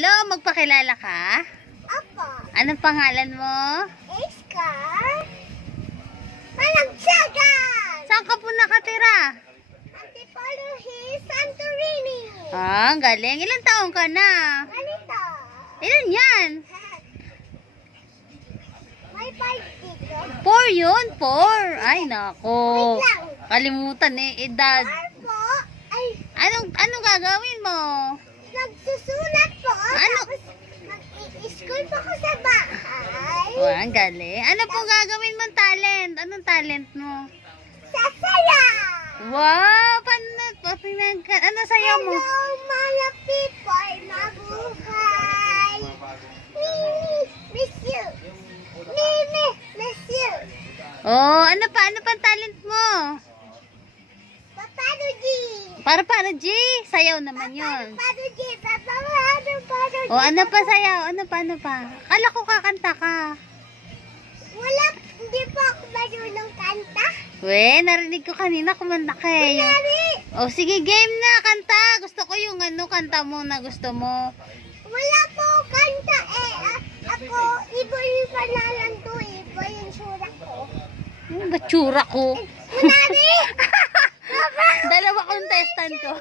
Hello, magpakilala ka? Opo. Anong pangalan mo? Iskar. Malagsagan. Saan ka po nakatira? Antipolo Hills, Santorini. Ah, ang galing. Ilan taong ka na? Ganito. Ilan yan? May party ko. 4 yun, 4. Ay, nako. Wait lang. Kalimutan edad. Arpo. Ay, Anong gagawin mo? nagsusulat po. Ano? Tapos, mag-i-school po ko sa bahay. Oh, ang galing. Ano po gagawin mong talent? Anong talent mo? Sasaya. Wow! Ano sayaw mo? Hello, mga people. Mabuhay. Miss you. Miss you. Oh, ano pa? Ano pa talent mo? Papano G. Para G? Sayaw naman yun. Papano G. Papano G. Oh, ano pa sayaw? Ano pa? Kala ko kakanta ka. Wala, hindi po ako marunong kanta. We, narinig ko kanina kumanta ka eh. Kunwari, Oh, sige, game na. Kanta. Gusto ko yung kanta mo na gusto mo. wala po kanta eh. Ako, iba yung panalan ko, iba yung sura ko. Ano ba tsura ko? Kunwari, Dalawa contestant ko.